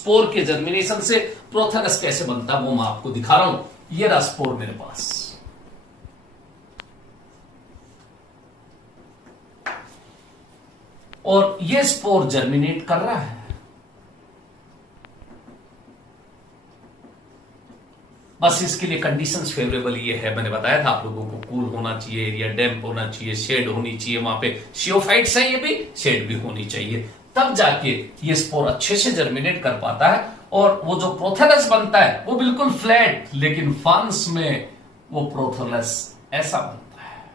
Spore के germination से prothallus कैसे बनता है वो मैं आपको दिखा रहा हूं। ये रहा स्पोर मेरे पास, और ये स्पोर जर्मिनेट कर रहा है। बस इसके लिए कंडीशंस फेवरेबल ये है, मैंने बताया था आप लोगों को, कूल होना चाहिए, एरिया डैम्प होना चाहिए, शेड होनी चाहिए, वहां पे शियोफाइट्स है, ये भी शेड भी होनी चाहिए, तब जाके ये स्पोर अच्छे से जर्मिनेट कर पाता है। और वो जो प्रोथेलस बनता है वो बिल्कुल फ्लैट, लेकिन फंस में वो प्रोथेलस ऐसा बनता है।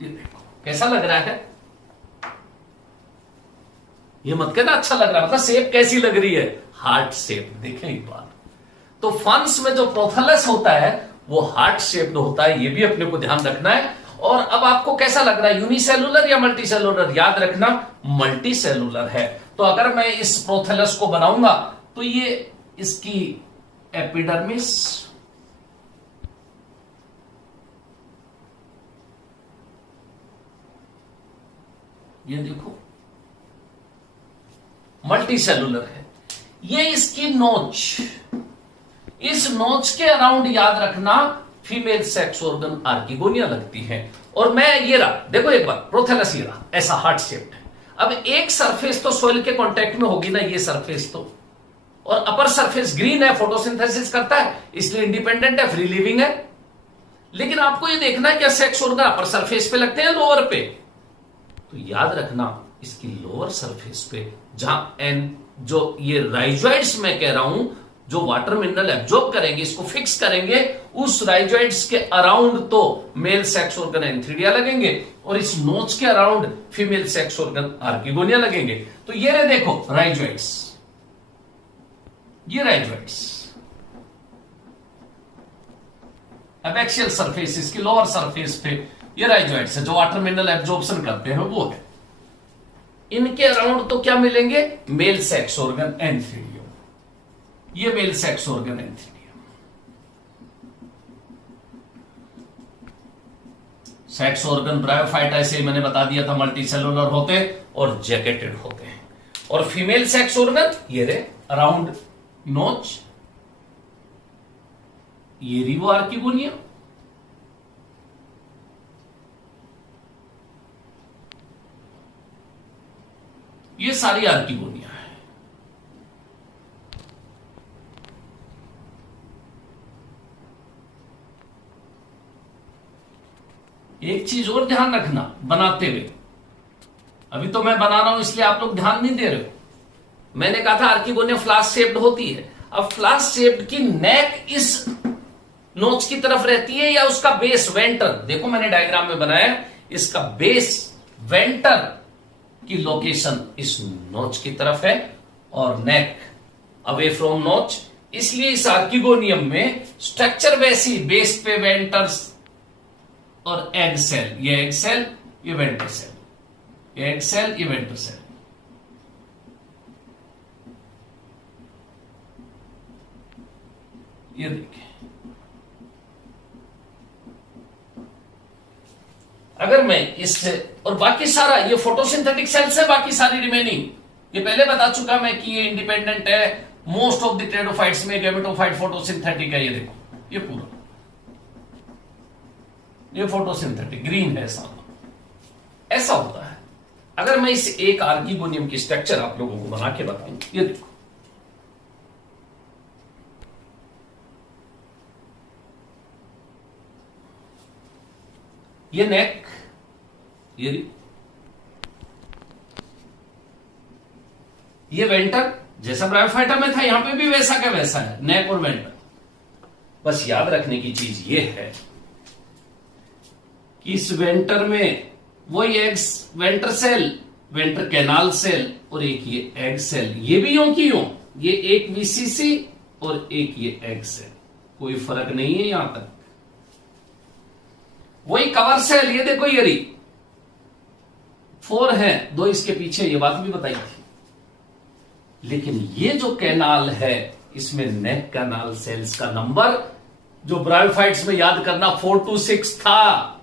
ये देखो कैसा लग रहा है, ये मत कहना अच्छा लग रहा है, मतलब शेप कैसी लग रही है, हार्ट शेप। देखें एक बार, तो फंस में जो प्रोथेलस होता है वो हार्ट शेप्ड होता है, ये भी अपने को ध्यान रखना है। और अब आपको कैसा लग रहा है, यूनिसेलुलर या मल्टीसेलुलर, याद रखना मल्टीसेलुलर है। तो अगर मैं इस प्रोथेलस को बनाऊंगा तो ये इसकी एपिडर्मिस, ये देखो मल्टीसेलुलर है, ये इसकी नोच, इस नोच के अराउंड याद रखना फीमेल सेक्स ऑर्गन आर्किगोनिया लगती है। और मैं ये रहा, देखो एक बार प्रोथेलस ये रहा ऐसा हार्ट शेप्ड है। अब एक सरफेस तो सोइल के कांटेक्ट में होगी ना, ये सरफेस तो, और अपर सरफेस ग्रीन है, फोटोसिंथेसिस करता है इसलिए इंडिपेंडेंट है, फ्री लिविंग है। लेकिन आपको ये देखना है क्या सेक्स ऑर्गन अपर सरफेस पे लगते हैं लोअर पे, तो याद रखना इसकी लोअर सरफेस पे, जहां एन जो ये राइजोइड्स मैं कह रहा हूं जो वाटर मिनरल एब्जॉर्ब करेंगे, इसको फिक्स करेंगे, उस राइजोइड्स के अराउंड तो मेल सेक्स ऑर्गन एंथ्रीडिया लगेंगे और इस नोच के around female sex organ archegonia लगेंगे। तो ये रहे देखो राइजोइड्स, ये राइजोइड्स एबैक्सियल सरफेस, इसकी लोअर सरफेस पे ये राइजोइड्स है जो वाटर मिनरल एब्जॉर्प्शन करते हैं, वो है। इनके अराउंड तो क्या मिलेंगे, मेल सेक्स ऑर्गन एंथ्रीडियम, ये male sex organ antheridium. Sex organ bryophyte ऐसे ही मैंने बता दिया था मल्टीसेलुलर होते और जैकेटेड होते हैं। और फीमेल सेक्स ऑर्गन ये रे अराउंड नोच, ये रिवो आर्किगोनिया, ये सारी आर्किगोनिया है। एक चीज और ध्यान रखना बनाते हुए, अभी तो मैं बना रहा हूं इसलिए आप लोग ध्यान नहीं दे रहे हो। मैंने कहा था आर्किगोनिया फ्लास्क शेप्ड होती है, अब फ्लास्क शेप्ड की नेक इस नोच की तरफ रहती है या उसका बेस वेंटर, देखो मैंने डायग्राम में बनाया, इसका बेस वेंटर की लोकेशन इस नोच की तरफ है और नेक अवे फ्रॉम नोच, इसलिए इस आर्किगोनियम में स्ट्रक्चर वैसी, बेस पे वेंटर्स और एग सेल, ये एग सेल, ये वेंटर सेल, ये एग सेल, ये वेंटर सेल। ये देखिए, अगर मैं इससे, और बाकी सारा ये फोटोसिंथेटिक सेल्स है, बाकी सारी रिमेनिंग, ये पहले बता चुका मैं कि ये इंडिपेंडेंट है। मोस्ट ऑफ द टेरोफाइट्स में गैमेटोफाइट फोटोसिंथेटिक है, ये देखो ये पूरा, ये फोटोसिंथेटिक ग्रीन है, ऐसा होता है। अगर मैं इस एक आर्किगोनियम की स्ट्रक्चर आप लोगों को बना के बताऊं, ये देखो ये नेक, ये वेंटर जैसा ब्रायोफाइटा में था, यहां पे भी वैसा का वैसा है, नेक और वेंटर। बस याद रखने की चीज ये है कि इस वेंटर में वही eggs, venter cell, venter canal cell और एक ये एग सेल, ये भी यूं की यूं, ये एक वीसीसी और एक ये एग सेल, कोई फर्क नहीं है यहां तक। वही कवर सेल, ये देखो ये 4 है, 2 इसके पीछे, ये बात भी बताई थी। लेकिन ये जो कैनाल है इसमें नेक कैनाल सेल्स का नंबर जो ब्रायोफाइट्स में याद करना 4 to 6 था,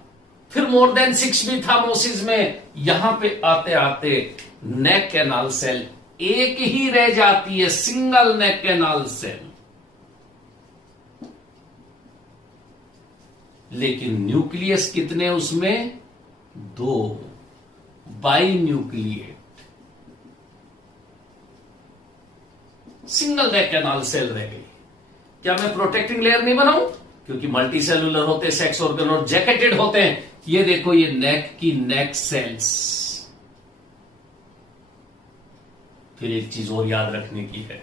फिर मोर देन 6 भी था मोसिस में। यहां पे आते आते नेक कैनाल सेल एक ही रह जाती है, सिंगल नेक कैनाल सेल। लेकिन न्यूक्लियस कितने उसमें? 2, binucleate. Single neck canal cell रह गई। क्या मैं प्रोटेक्टिंग लेयर नहीं बनाऊं? क्योंकि मल्टी सेलुलर होते हैं सेक्स ऑर्गन और जैकेटेड होते हैं। ये देखो, ये नेक की नेक सेल्स। फिर एक चीज और याद रखने की है,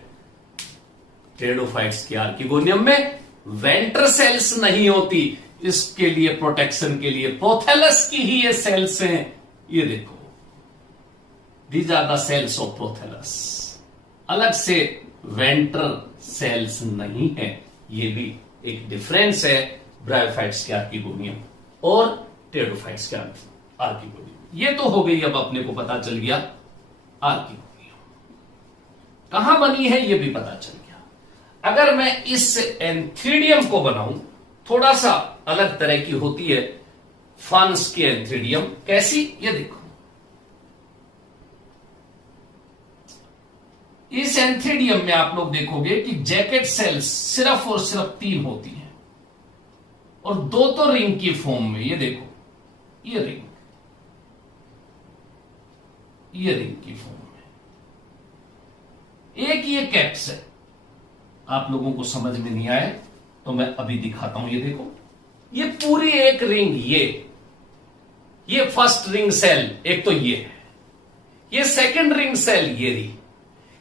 टेरिडोफाइट्स के आर्किगोनियम में वेंट्र सेल्स नहीं होती। इसके लिए प्रोटेक्शन के लिए प्रोथेलस की ही ये सेल्स हैं। ये देखो, these are the cells of prothallus. अलग से वेंट्रल सेल्स नहीं है। ये भी एक डिफरेंस है ब्रायोफाइट्स के आर्किगोनियम और टेरिडोफाइट्स के आर्किगोनियम। ये तो हो गई, अब अपने को पता चल गया आर्किगोनियम कहां बनी है, ये भी पता चल गया। अगर मैं इस एंथ्रीडियम को बनाऊं, थोड़ा सा अलग तरह की होती है फंस की एंथ्रीडियम। कैसी? ये देखो, इस एंथ्रीडियम में आप लोग देखोगे कि जैकेट सेल्स सिर्फ और सिर्फ 3 होती हैं और 2 तो रिंग की फॉर्म में। ये देखो, ये रिंग की फॉर्म में। एक ये कैप्स है। आप लोगों को समझ में नहीं आए तो मैं अभी दिखाता हूं। ये देखो, ये पूरी एक रिंग, ये फर्स्ट रिंग सेल, एक तो ये है, ये सेकंड रिंग सेल, ये रही,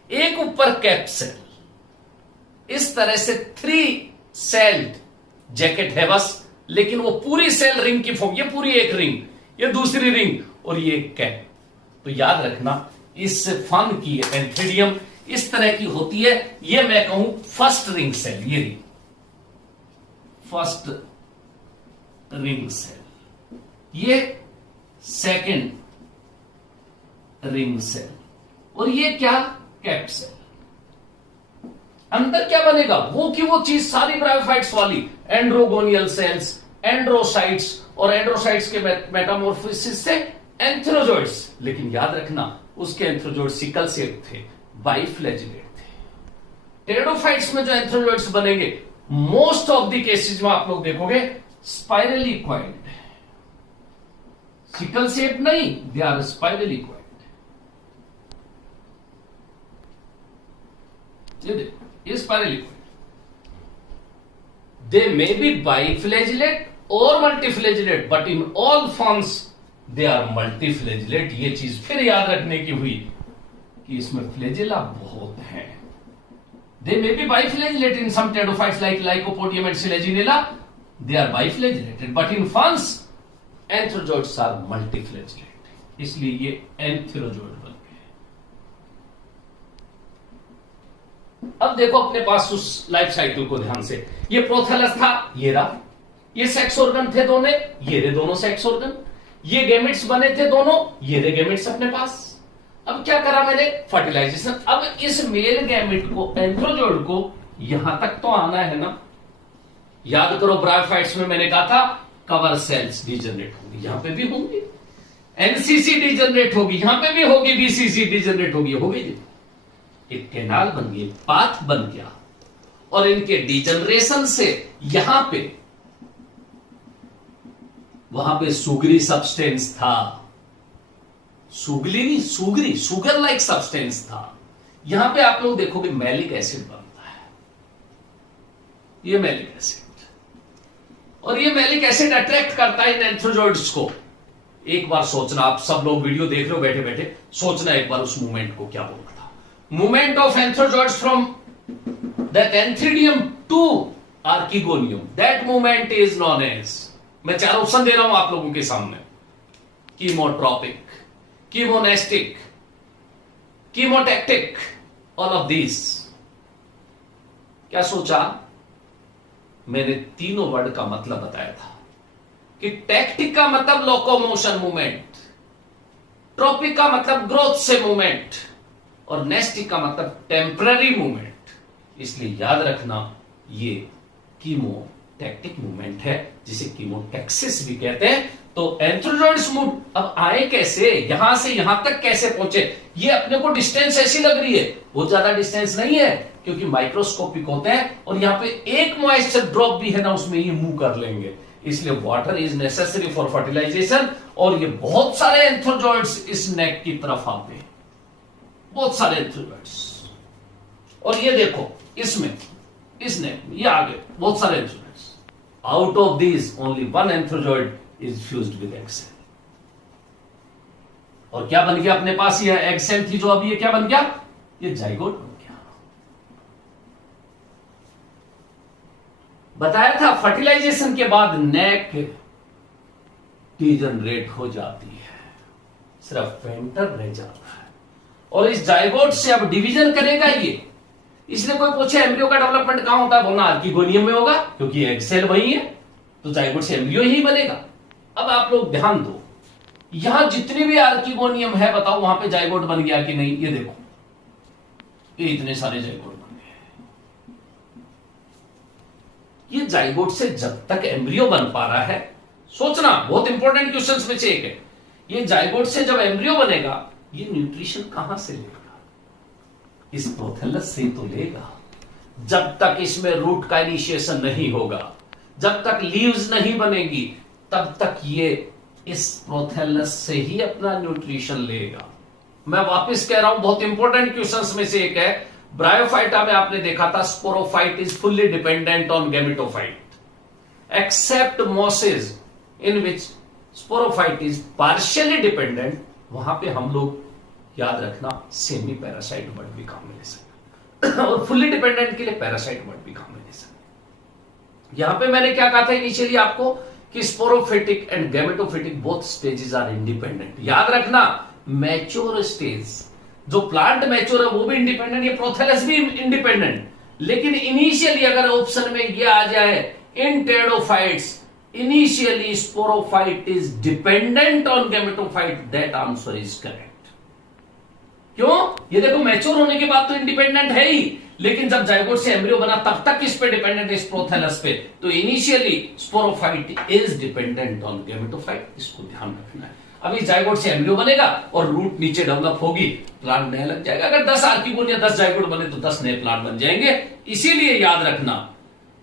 एक ऊपर कैप सेल। इस तरह से 3 सेल्ड जैकेट है बस, लेकिन वो पूरी सेल रिंग की फॉर्म। ये पूरी एक रिंग, ये दूसरी रिंग और ये कैप। तो याद रखना, इस फन की एंथ्रीडियम इस तरह की होती है। ये मैं कहूं फर्स्ट रिंग सेल, ये रही फर्स्ट रिंग सेल, ये सेकंड रिंग सेल और ये क्या? Cap cell. अंदर क्या बनेगा? वो की वो चीज सारी ब्रायोफाइट्स वाली, एंड्रोगोनियल सेल्स, एंड्रोसाइट्स और एंड्रोसाइट्स के मेटामॉर्फोसिस से एंथ्रोजोइड्स। लेकिन याद रखना, उसके एंथ्रोजोइड्स सिकल शेप थे, बाइफ्लैजिलेट थे। टेरिडोफाइट्स में जो एंथ्रोजोइड्स बनेंगे मोस्ट ऑफ द केसेस में आप लोग देखोगे स्पाइरली कॉइल्ड, सिकल शेप नहीं, दे आर स्पाइरली कॉइल्ड। ये देखो, ये spirally coiled. They may be biflagellate or multiflagellate, but in all forms they are multiflagellate. ये चीज फिर याद रखने की हुई कि इसमें फ्लैजिला बहुत हैं। They may be biflagellate in some pteridophytes like Lycopodium and Selaginella. They are biflagellated, but in ferns, anthrozoids are multiflagellate. इसलिए ये एंथ्रोजोइड बन गए। अब देखो अपने पास उस लाइफ साइकिल को ध्यान से। ये प्रोथैलस था, ये रहा, ये सेक्स ऑर्गन थे दोनों, ये रहे दोनों सेक्स ऑर्गन, ये गैमेट्स बने थे दोनों, ये रहे गैमेट्स अपने पास। अब क्या करा मैंने? फर्टिलाइजेशन। अब इस मेल गैमेट को, एंथ्रोजोइड को यहां तक तो आना है ना। याद करो, ब्रायोफाइट्स में मैंने कहा था कवर सेल्स डिजनरेट होंगी, यहां पे भी होंगी, एनसीसी डिजनरेट होगी, यहां पे भी होगी, बीसीसी डिजनरेट होगी, हो गई। एक कैनाल बन गई, पाथ बन गया, और इनके डिजनरेशन से यहां पे, वहां पे सुगरी सब्सटेंस था, सुगली नहीं, सुगरी, सुगर लाइक सब्सटेंस था। यहां पे आप लोग देखोगे मैलिक एसिड बनता है, ये मैलिक एसिड, और ये मैलिक एसिड अट्रैक्ट करता है इन एंथ्रोजोइड्स को। एक बार सोचना, आप सब लोग वीडियो देख रहे हो बैठे बैठे, सोचना एक बार उस मूवमेंट को क्या बोलता था। Movement of antherozoids from that antheridium to archegonium, that movement is known as, मैं 4 ऑप्शन दे रहा हूं आप लोगों के सामने, कीमोट्रोपिक, कीमोनेस्टिक, कीमोटैक्टिक, ऑल ऑफ दिस। क्या सोचा? मैंने तीनों वर्ड का मतलब बताया था कि टैक्टिक का मतलब लोकोमोशन मूवमेंट, ट्रोपिक का मतलब ग्रोथ से मूवमेंट, और नेस्टिक का मतलब टेम्पररी मूवमेंट। इसलिए याद रखना, ये कीमोटैक्टिक मूवमेंट है, जिसे कीमोटैक्सिस भी कहते हैं। तो एंथ्रोजोइड्स मूव अब आए कैसे, यहां से यहां तक कैसे पहुंचे, ये अपने को डिस्टेंस ऐसी लग रही है, बहुत ज्यादा डिस्टेंस नहीं है क्योंकि माइक्रोस्कोपिक होते हैं और यहां पे एक मॉइस्चर ड्रॉप भी है ना उसमें ये मूव कर लेंगे, इसलिए water is necessary for fertilisation. और ये बहुत सारे एंथ्रोजोइड्स इस नेक की तरफ आते हैं, बहुत सारे एंथ्रोजोइड्स। और ये देखो इसमें, इस नेक में ये आगे बहुत सारे antherozoids, out of these only one antherozoid is fused with egg cell. और क्या बन गया अपने पास, ये एग सेल थी जो अभी ये क्या बन गया, ये जाइगोट बन गया। बताया था फर्टिलाइजेशन के बाद नेक डीजनरेट हो जाती है, सिर्फ वेंटर रह जाता है और इस जाइगोट से अब डिवीजन करेगा ये। इसलिए कोई पूछे एम्ब्रियो का डेवलपमेंट कहां होता है, बोलना आर्किगोनियम में होगा क्योंकि एग सेल वही है, तो जाइगोट से एम्ब्रियो ही बनेगा। अब आप लोग ध्यान दो, यहां जितने भी आर्किगोनियम है बताओ वहां पे जाइगोट बन गया कि नहीं, ये देखो ये इतने सारे जाइगोट बन गए। ये जाइगोट से जब तक एम्ब्रियो बन पा रहा है, सोचना बहुत इंपॉर्टेंट क्वेश्चंस में से एक है, ये जाइगोट से जब एम्ब्रियो बनेगा ये न्यूट्रिशन कहां से लेगा, इस प्रोथेलस से तो लेगा। जब तक इसमें रूट का इनिशिएशन नहीं होगा, जब तक लीव्स नहीं बनेगी, तब तक ये इस प्रोथेलस से ही अपना न्यूट्रिशन लेगा। मैं वापस कह रहा हूं, बहुत इंपॉर्टेंट क्वेश्चंस में से एक है। ब्रायोफाइटा में आपने देखा था sporophyte is fully dependent on gametophyte except mosses in which sporophyte is partially dependent. वहां पे हम लोग याद रखना सेमी पैरासाइट वर्ड भी काम में ले सकते और फुल्ली डिपेंडेंट के लिए पैरासाइट वर्ड भी काम में ले सकते। यहां पे मैंने क्या कहा था इनिशियली आपको कि sporophytic and gametophytic both stages are independent. याद रखना मैच्योर स्टेज, जो प्लांट मैच्योर है वो भी इंडिपेंडेंट, ये प्रोथेलस भी इंडिपेंडेंट। लेकिन इनिशियली अगर ऑप्शन में ये आ जाए in pteridophytes initially sporophyte is dependent on gametophyte, that answer is correct. क्यों, ये देखो मैच्योर होने के बाद तो इंडिपेंडेंट है ही, लेकिन जब जाइगोट से एम्ब्रियो बना तब तक किस पे डिपेंडेंट है, इस प्रोथेलस पे। तो initially sporophyte is dependent on gametophyte, इसको ध्यान रखना है। अभी जाइगोट से एम्ब्रियो बनेगा और रूट नीचे डेवलप होगी, प्लांट नया लग जाएगा। अगर 10 आर्किगोन या 10 जाइगोट बने तो 10 नए प्लांट बन जाएंगे। इसीलिए याद रखना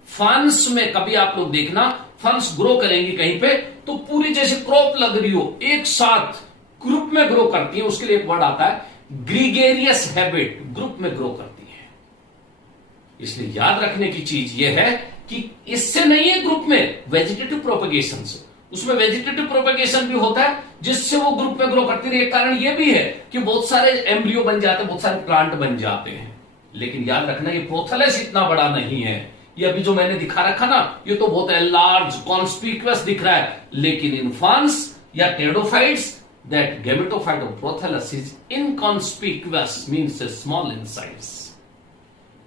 फंस में कभी आप लोग देखना, फंस ग्रो करेंगी कहीं पे तो पूरी जैसे क्रॉप लग रही हो एक साथ ग्रुप में ग्रो करती है, उसके लिए एक वर्ड आता है ग्रीगेरियस हैबिट, ग्रुप में ग्रो करती है। इसलिए याद रखने की चीज यह है कि इससे नहीं है ग्रुप में, वेजिटेटिव प्रोपेगेशन से। उसमें वेजिटेटिव प्रोपेगेशन भी होता है जिससे वो ग्रुप में ग्रो करती रही। कारण यह भी है कि बहुत सारे एम्ब्रियो बन जाते हैं, बहुत सारे प्लांट बन जाते हैं। लेकिन याद रखना ये प्रोथेलस इतना बड़ा नहीं है, ये अभी जो मैंने दिखा रखा ना ये तो बहुत लार्ज कॉन्स्पिक्यूअस दिख रहा है। लेकिन इन फंस या pteridophytes that gametophyte of prothallus is inconspicuous means small in size.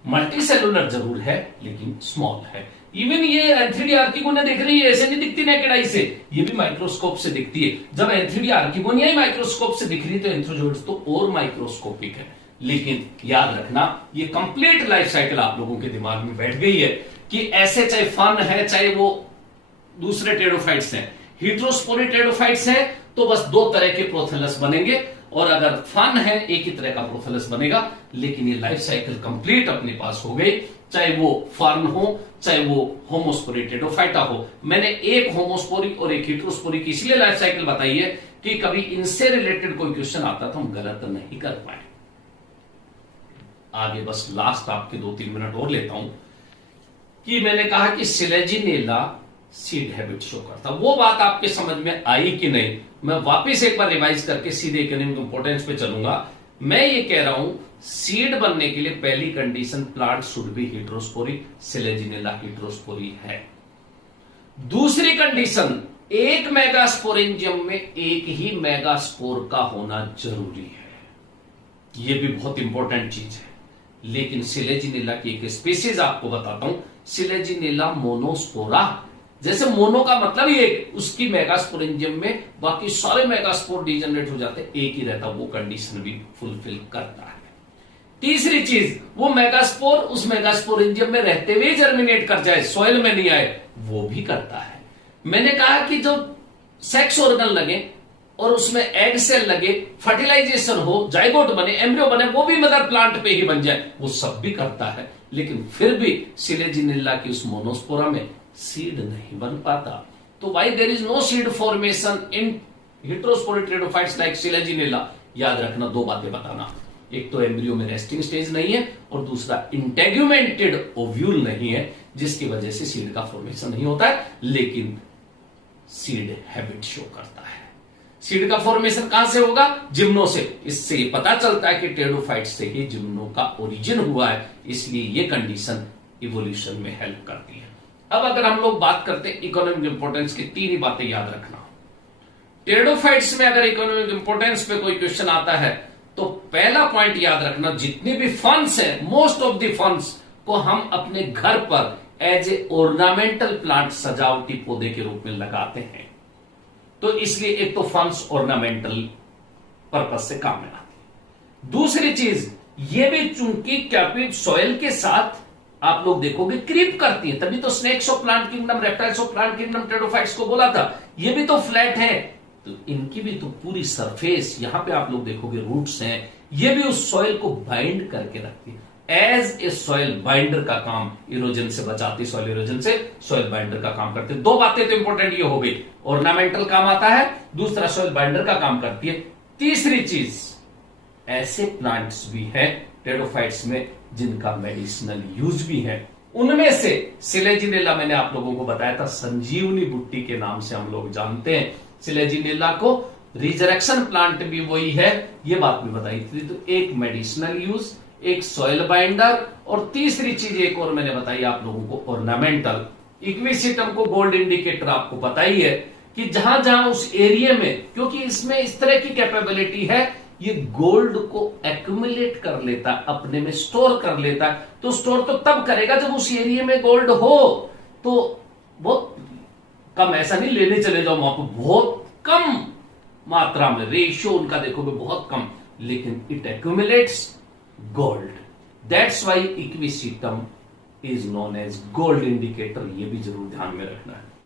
Multicellular जरूर है लेकिन स्मॉल है। इवन ये एंथ्रीडी आर्किगोनिया दिख रही है, ऐसे नहीं दिखती नेकेड आई से, ये भी माइक्रोस्कोप से दिखती है। जब एंथ्रीडी आर्किगोनिया ही माइक्रोस्कोप से दिख रही है तो एंथ्रोजोइड्स तो और माइक्रोस्कोपिक है। लेकिन याद रखना ये कंप्लीट लाइफ साइकिल आप लोगों के दिमाग में बैठ गई है कि ऐसे चाहे फन है चाहे वो दूसरे टेरोफाइट्स हैं, हीट्रोस्पोरी टेरोफाइट्स हैं तो बस 2 तरह के प्रोथेलस बनेंगे, और अगर फन है एक ही तरह का प्रोथेलस बनेगा। लेकिन ये लाइफ साइकिल कंप्लीट अपने पास हो गई, चाहे वो फर्न हो चाहे वो होमोस्पोरी टेरोफाइटा हो। मैंने एक होमोस्पोरी और एक हीट्रोस्पोरी की इसलिए लाइफ साइकिल बताई है कि कभी इनसे रिलेटेड कोई क्वेश्चन आता तो हम गलत नहीं कर पाए। आगे बस लास्ट आपके 2-3 मिनट और लेता हूं कि मैंने कहा कि सिलेजिनेला सीड हैबिट शो करता, वो बात आपके समझ में आई कि नहीं, मैं वापस एक बार रिवाइज करके सीधे इकोनॉमिक इंपोर्टेंस पे चलूंगा। मैं ये कह रहा हूं सीड बनने के लिए पहली condition plant should be heterospory, selaginella heterospory है। दूसरी कंडीशन एक मेगास्पोरेंजियम में एक ही मेगास्पोर का होना जरूरी है, यह भी बहुत इंपॉर्टेंट चीज है। लेकिन सिलेजिनेला की एक स्पीसीज आपको बताता हूं, सिलेजिनेला मोनोस्पोरा, जैसे मोनो का मतलब ही एक, उसकी मेगास्पोरेंजियम में बाकी सारे मेगास्पोर डिजेनरेट हो जाते, एक ही रहता, वो कंडीशन भी फुलफिल करता है। तीसरी चीज, वो मेगास्पोर उस मेगास्पोरेंजियम में रहते हुए जर्मिनेट कर जाए, सॉइल में नहीं आए, वो भी करता है। मैंने कहा कि जो सेक्स ऑर्गन लगे और उसमें एग सेल लगे, फर्टिलाइजेशन हो, जाइगोट बने, एम्ब्रियो बने, वो भी मदर प्लांट पे ही बन जाए, वो सब भी करता है। लेकिन फिर भी सिलेजिनिल्ला की उस मोनोस्पोरा में सीड नहीं बन पाता। तो why there is no seed formation in heterosporous pteridophytes like selaginella? याद रखना, दो बातें बताना, एक तो एम्ब्रियो में रेस्टिंग स्टेज नहीं है और दूसरा इंटेग्यूमेंटेड ओव्यूल नहीं है, जिसकी वजह से सीड का फॉर्मेशन नहीं होता है, लेकिन सीड हैबिट शो करता है। सीड का फॉर्मेशन कहां से होगा? जिम्नो से। इससे ये पता चलता है कि टेरिडोफाइट से ही जिम्नो का ओरिजिन हुआ है, इसलिए ये कंडीशन इवोल्यूशन में हेल्प करती है। अब अगर हम लोग बात करते हैं इकोनॉमिक इंपोर्टेंस की, तीन ही बातें याद रखना। टेरिडोफाइट्स में अगर इकोनॉमिक इंपोर्टेंस पे कोई क्वेश्चन आता है तो पहला पॉइंट याद रखना, जितने भी फंड्स हैं, मोस्ट ऑफ द फंड्स को हम अपने घर पर एज ए ऑर्नामेंटल प्लांट, सजावटी पौधे के रूप में लगाते हैं। तो इसलिए एक तो फंड्स ऑर्नामेंटल पर्पस से काम में आते हैं। दूसरी चीज, ये भी चूंकि कैप्टिव सॉइल के साथ आप लोग देखोगे क्रीप करती है, तभी तो snacks of plant kingdom, reptiles of plant kingdom, pteridophytes को बोला था। ये भी तो फ्लैट है, तो इनकी भी तो पूरी सरफेस, यहां पे आप लोग देखोगे रूट्स हैं, ये भी उस सॉइल को बाइंड करके रखती है। एज ए सॉइल बाइंडर का काम, इरोजन से बचाती, सॉइल इरोजन से सॉइल बाइंडर का काम करती है। दो बातें तो इंपॉर्टेंट ये हो गई, ऑर्नामेंटल काम आता है, दूसरा सॉइल बाइंडर का काम करती है। तीसरी चीज, ऐसे प्लांट्स भी हैं टेरिडोफाइट्स में जिनका मेडिसिनल यूज भी है। उनमें से सिलेजिनिल्ला मैंने आप लोगों को बताया था, संजीवनी बुट्टी के नाम से हम लोग जानते हैं सिलेजिनिल्ला को। रिजरेक्शन प्लांट भी वही है, ये बात भी बताई थी। तो एक मेडिसिनल यूज, एक सॉइल बाइंडर, और तीसरी चीज एक और मैंने बताई आप लोगों को, ऑर्नामेंटल। इक्विसिटम को गोल्ड इंडिकेटर आपको पता ही है कि जहां जहां उस एरिया में, क्योंकि इसमें इस तरह की कैपेबिलिटी है, ये गोल्ड को एक्यूमुलेट कर लेता है, अपने में स्टोर कर लेता है। तो स्टोर तो तब करेगा जब उस एरिया में गोल्ड हो। तो बहुत कम, ऐसा नहीं लेने चले जाओ वहां पर, बहुत कम मात्रा में, रेशियो उनका देखोगे बहुत कम, लेकिन it accumulates gold. That's why equisetum is known as gold indicator. ये भी जरूर ध्यान में रखना है।